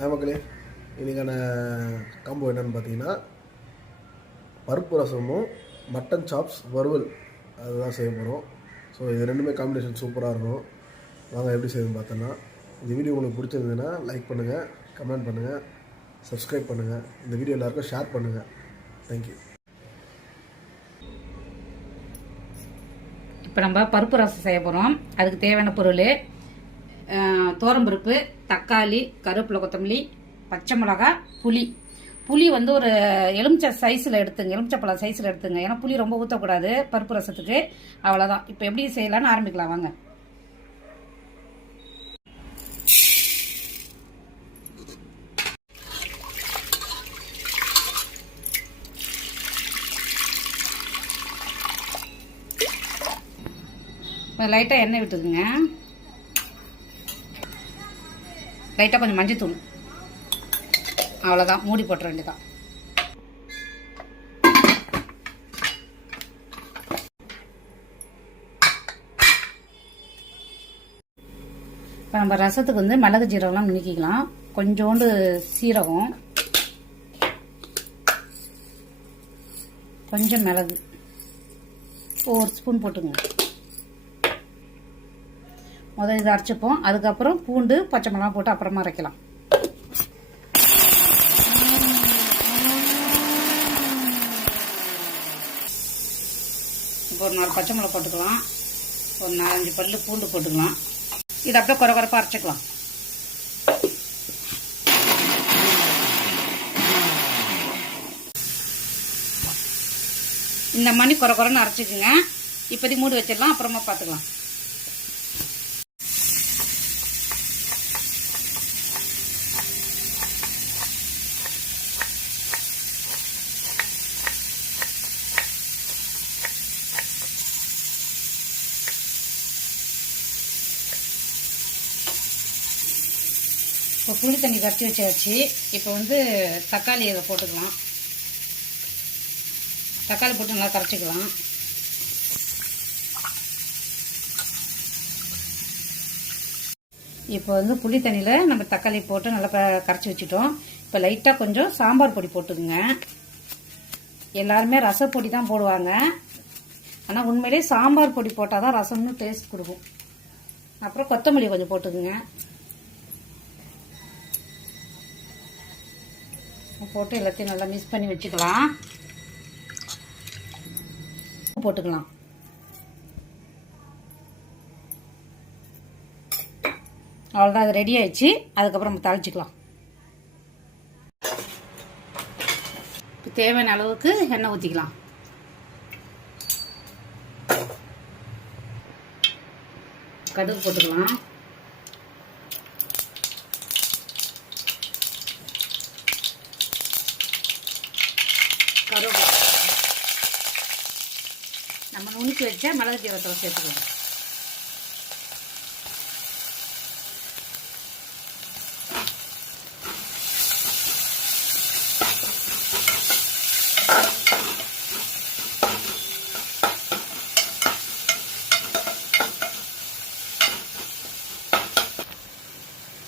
மக்களே, இன்றைக்கான காம்போ என்னென்னு பார்த்தீங்கன்னா பருப்பு ரசமும் மட்டன் சாப்ஸ் வறுவல் அதுதான் செய்ய போகிறோம். ஸோ இது ரெண்டுமே காம்பினேஷன் சூப்பராக இருக்கும். வாங்க எப்படி செய்யணும்னு பார்த்தோன்னா, இந்த வீடியோ உங்களுக்கு பிடிச்சிருந்ததுன்னா லைக் பண்ணுங்கள், கமெண்ட் பண்ணுங்கள், சப்ஸ்கிரைப் பண்ணுங்கள், இந்த வீடியோ எல்லாருக்கும் ஷேர் பண்ணுங்கள். தேங்க்யூ. இப்போ நம்ம பருப்பு ரசம் செய்ய போகிறோம். அதுக்கு தேவையான பொருள் தோரம்பருப்பு, தக்காளி, கருவேப்பிலை, கொத்தமல்லி, பச்சை மிளகாய், புளி. புளி வந்து ஒரு எலுமிச்சை சைஸில் எடுத்துங்க, எலுமிச்சப்பழம் சைஸில் எடுத்துங்க. ஏன்னா புளி ரொம்ப ஊற்றக்கூடாது பருப்பு ரசத்துக்கு. அவ்வளோதான். இப்போ எப்படி செய்யலான்னு ஆரம்பிக்கலாம் வாங்க. லைட்டாக எண்ணெய் விட்டுக்குங்க. லைட்டாக கொஞ்சம் மஞ்சத்தூள். அவ்வளோதான், மூடி போட்டுற வேண்டியதான். இப்போ நம்ம ரசத்துக்கு வந்து மிளகு ஜீரகம்லாம் நுணுக்கிக்கலாம். கொஞ்சோண்டு சீரகம், கொஞ்சம் மிளகு, ஒரு ஸ்பூன் போட்டுங்க. முதல் இதை அரைச்சிப்போம். அதுக்கப்புறம் பூண்டு, பச்சை மிளகாய் போட்டு அப்புறமா அரைக்கலாம். இப்போ ஒரு 4 பச்சை மிளகாய் போட்டுக்கலாம். ஒரு 4-5 பல்லு பூண்டு போட்டுக்கலாம். இதை அப்படியே குறை அரைச்சிக்கலாம். இந்த மாதிரி குறைன்னு அரைச்சிக்குங்க. இப்போதைக்கு மூடி வச்சிடலாம், அப்புறமா பார்த்துக்கலாம். இப்போ புளி தண்ணி கரைச்சி வச்சாச்சு. இப்போ வந்து தக்காளி இதை போட்டுக்கலாம். தக்காளி போட்டு நல்லா கரைச்சிக்கலாம். இப்போ வந்து புளி தண்ணியில் நம்ம தக்காளி போட்டு நல்லா கரைச்சி வச்சுட்டோம். இப்போ லைட்டாக கொஞ்சம் சாம்பார் பொடி போட்டுக்குங்க. எல்லாருமே ரசப்பொடி தான் போடுவாங்க. ஆனால் உண்மையிலே சாம்பார் பொடி போட்டால் தான் ரசம்னு டேஸ்ட் கொடுக்கும். அப்புறம் கொத்தமல்லி கொஞ்சம் போட்டுக்குங்க. போட்டு எல்லாத்தையும் நல்லா மிக்ஸ் பண்ணி வச்சுக்கலாம். போட்டுக்கலாம். அவ்வளோதான், அது ரெடி ஆயிடுச்சு. அதுக்கப்புறம் நம்ம தாளிச்சிக்கலாம். இப்போ தேவையான அளவுக்கு எண்ணெய் ஊற்றிக்கலாம். கடுகு போட்டுக்கலாம். கருவேப்பிலை, நம்ம நுணுக்கி வச்ச மிளகு ஜீரகத்தை சேர்த்துக்கலாம்.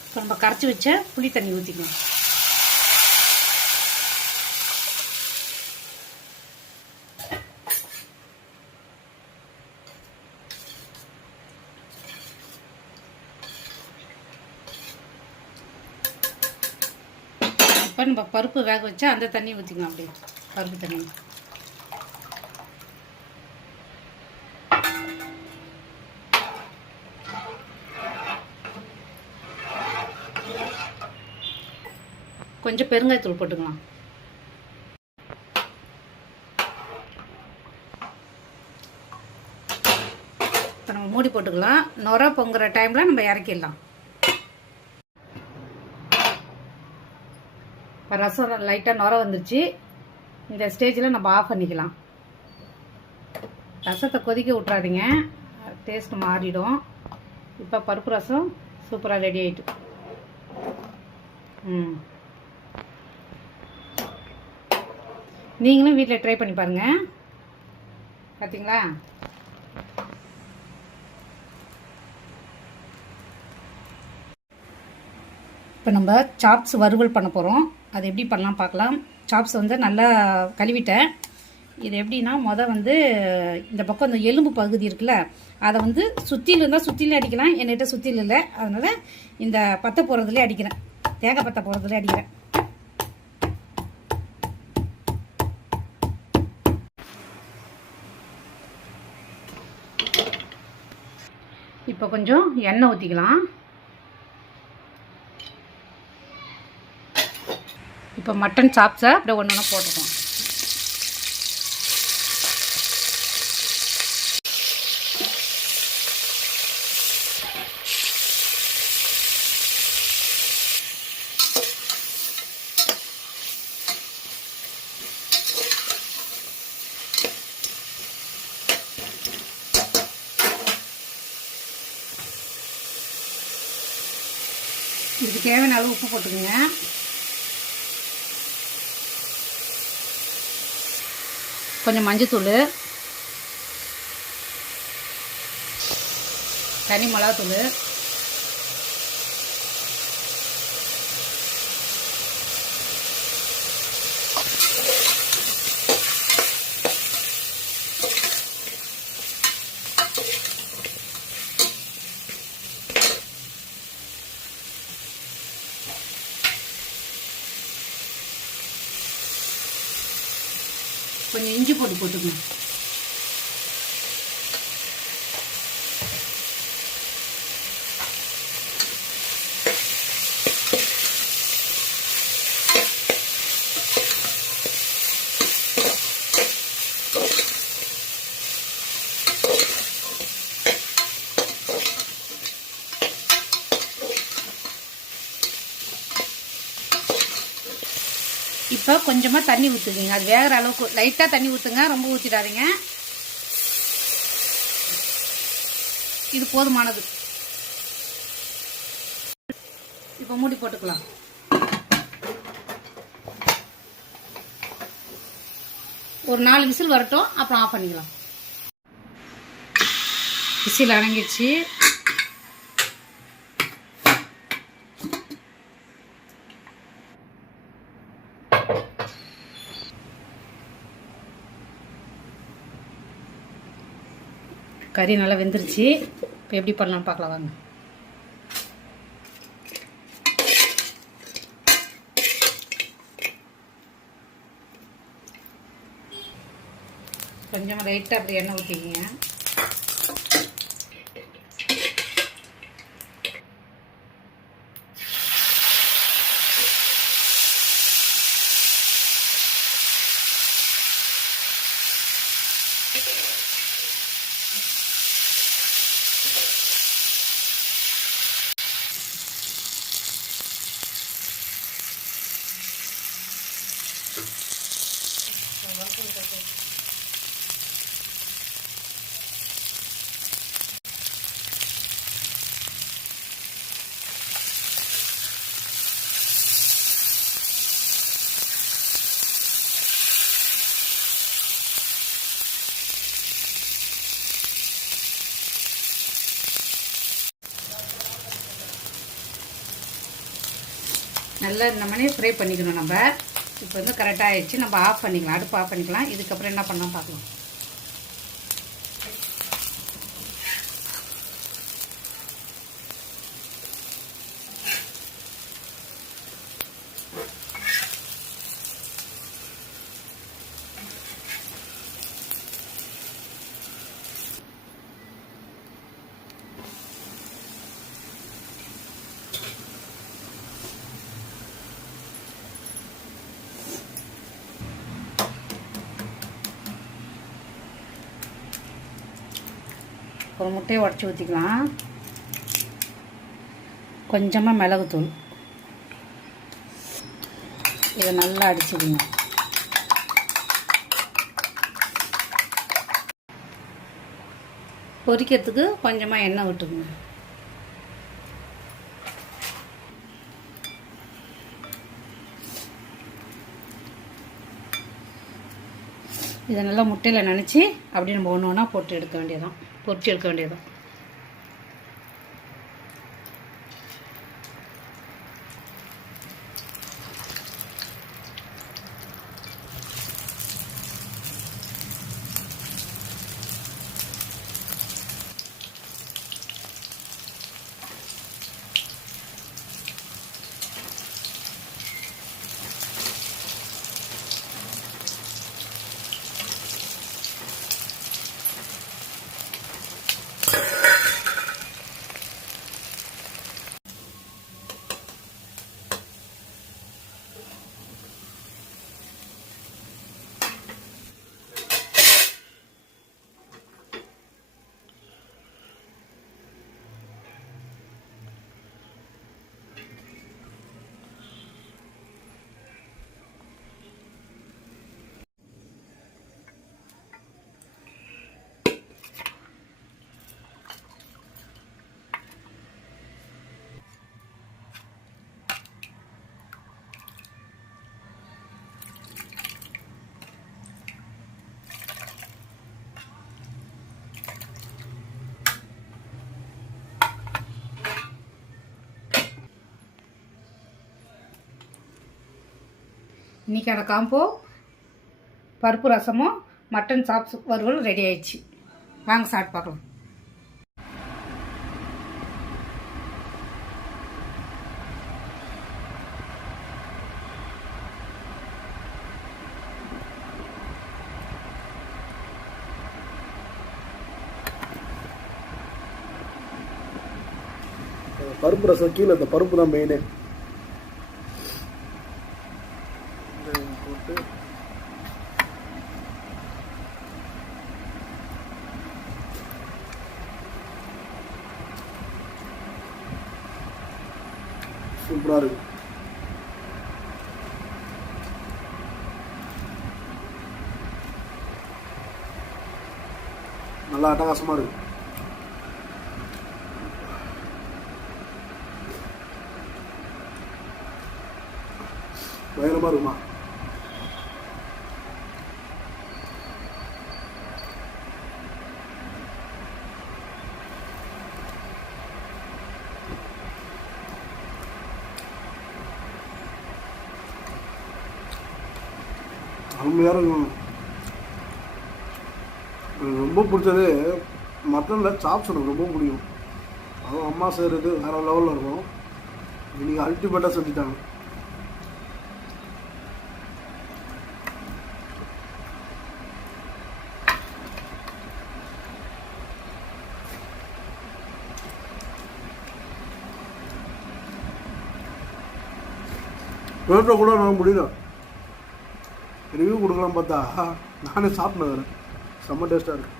இப்போ நம்ம கரைச்சி வச்ச புளி தண்ணி ஊற்றிக்கலாம். இப்போ நம்ம பருப்பு வேக வச்சா அந்த தண்ணி ஊற்றிக்கலாம். அப்படியே பருப்பு தண்ணி கொஞ்சம் பெருங்காயத்தூள் போட்டுக்கலாம். இப்போ நம்ம மூடி போட்டுக்கலாம். நுர பொங்குற டைமில் நம்ம இறக்கிடலாம். இப்போ ரசம் லைட்டாக நுர வந்துருச்சு. இந்த ஸ்டேஜில் நம்ம ஆஃப் பண்ணிக்கலாம். ரசத்தை கொதிக்க விட்றாதீங்க, டேஸ்ட் மாறிடும். இப்போ பருப்பு ரசம் சூப்பராக ரெடி ஆகிட்டு. நீங்களும் வீட்டில் ட்ரை பண்ணி பாருங்கள். பார்த்தீங்களா? இப்போ நம்ம சாப்ஸ் வறுவல் பண்ண போகிறோம். அது எப்படி பண்ணலாம் பார்க்கலாம். சாப்ஸ் வந்து நல்லா கழுவிட்டேன். இது எப்படின்னா வந்து இந்த பக்கம் இந்த எலும்பு பகுதி இருக்குல்ல, அதை வந்து சுத்தியில் இருந்தால் சுத்திலே அடிக்கலாம். என்கிட்ட சுத்தியில் இல்லை, அதனால் இந்த பத்தை போகிறதுலே அடிக்கிறேன். தேங்காய் பத்தை போகிறதுலே அடிக்கிறேன். இப்போ கொஞ்சம் எண்ணெய் ஊற்றிக்கலாம். இப்போ மட்டன் சாப்ஸை அப்படியே ஒன்று ஒன்று போட்டுக்கலாம். இதுக்கு தேவையான அளவு உப்பு போட்டுக்கோங்க. கொஞ்சம் மஞ்சத்தூள், தனி மிளகாத்தூள், கொஞ்சம் இஞ்சி போட்டு போட்டுக்கணும். இப்போ கொஞ்சமாக தண்ணி ஊற்றுக்குங்க. அது வேகிற அளவுக்கு லைட்டாக தண்ணி ஊற்றுங்க, ரொம்ப ஊற்றிடாதீங்க. இது போதுமானது. இப்போ மூடி போட்டுக்கலாம். ஒரு 4 விசில் வரட்டும், அப்புறம் ஆஃப் பண்ணிக்கலாம். விசில் அடங்கிடுச்சு. கறி நல்லா வெந்துருச்சு. இப்போ எப்படி பண்ணலாம்னு பார்க்கலாம் வாங்க. கொஞ்சமாக லைட்டாக அப்படி எண்ணெய் ஊற்றிக்கிங்க. நல்லா இந்த மாதிரி ஃப்ரை பண்ணிக்கணும். நம்ம இப்போ வந்து கரெக்டாக ஆயிடுச்சு. நம்ம ஆஃப் பண்ணிக்கலாம், அடுப்பு ஆஃப் பண்ணிக்கலாம். இதுக்கப்புறம் என்ன பண்ணலாம் பார்க்கலாம். ஒரு முட்டையை உடச்சி ஊற்றிக்கலாம். கொஞ்சமாக மிளகுத்தூள், இதை நல்லா அடிச்சுடுங்க. பொரிக்கிறதுக்கு கொஞ்சமாக எண்ணெய் விட்டுக்குங்க. இதை நல்லா முட்டையில் நனைச்சி அப்படியே நம்ம ஒன்று ஒன்றா போட்டு எடுக்க வேண்டியதான், பொரிச்சு எடுக்க வேண்டியதான். இன்றைக்கான காம்போ பருப்பு ரசமும் மட்டன் சாப்ஸ் வறுவல் ரெடி ஆயிடுச்சு. வாங்க சாப்பிட்டு பார்க்கலாம். பருப்பு ரசம் கீழே இந்த பருப்பு தான் மெயினே. போட்டு சூப்பராக இருக்கு. நல்லா அட்டகாசமாக இருக்கு. பயங்கரமாக இருக்குமா? அருமையாக இருக்கும். எனக்கு ரொம்ப பிடிச்சது மட்டனில் சாப்ஸ் எனக்கு ரொம்ப பிடிக்கும். அதுவும் அம்மா செய்கிறது வேறு லெவலில் இருக்கும். இன்றைக்கி அல்டிமேட்டாக செஞ்சுட்டாங்க. பேச கூட நான் முடியல. ரிவ்யூ கொடுக்கலாம் பார்த்தா நானே சாப்பிட்னேன். செம்ம டேஸ்ட்டாக இருக்கு.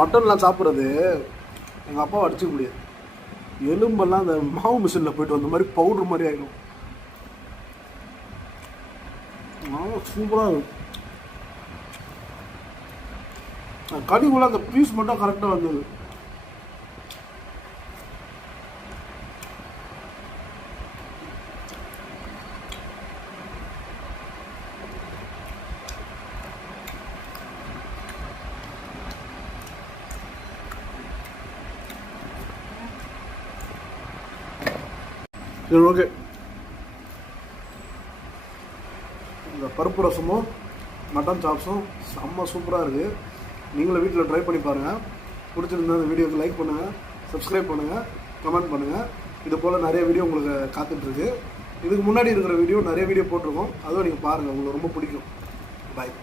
மட்டன்லாம் சாப்பிட்றது எங்கள் அப்பாவை அடிச்சுக்க முடியாது. எலும்பெல்லாம் அந்த மாவு மிஷினில் போய்ட்டு வந்த மாதிரி பவுட்ரு மாதிரி ஆகிடும். சூப்பராக இருக்கும். கடிக்குள்ள அந்த பீஸ் மட்டும் கரெக்டாக வந்தது. சரி, ஓகே. இந்த பருப்பு ரசமும் மட்டன் சாப்ஸும் செம்ம சூப்பராக இருக்குது. நீங்களும் வீட்டில் ட்ரை பண்ணி பாருங்கள். பிடிச்சிருந்தா இந்த வீடியோக்கு லைக் பண்ணுங்கள், சப்ஸ்கிரைப் பண்ணுங்கள், கமெண்ட் பண்ணுங்கள். இது போல் நிறைய வீடியோ உங்களுக்கு காத்துட்ருக்கு. இதுக்கு முன்னாடி இருக்கிற வீடியோ நிறைய வீடியோ போட்டிருக்கோம். அதுவும் நீங்கள் பாருங்கள், உங்களுக்கு ரொம்ப பிடிக்கும். பாய்.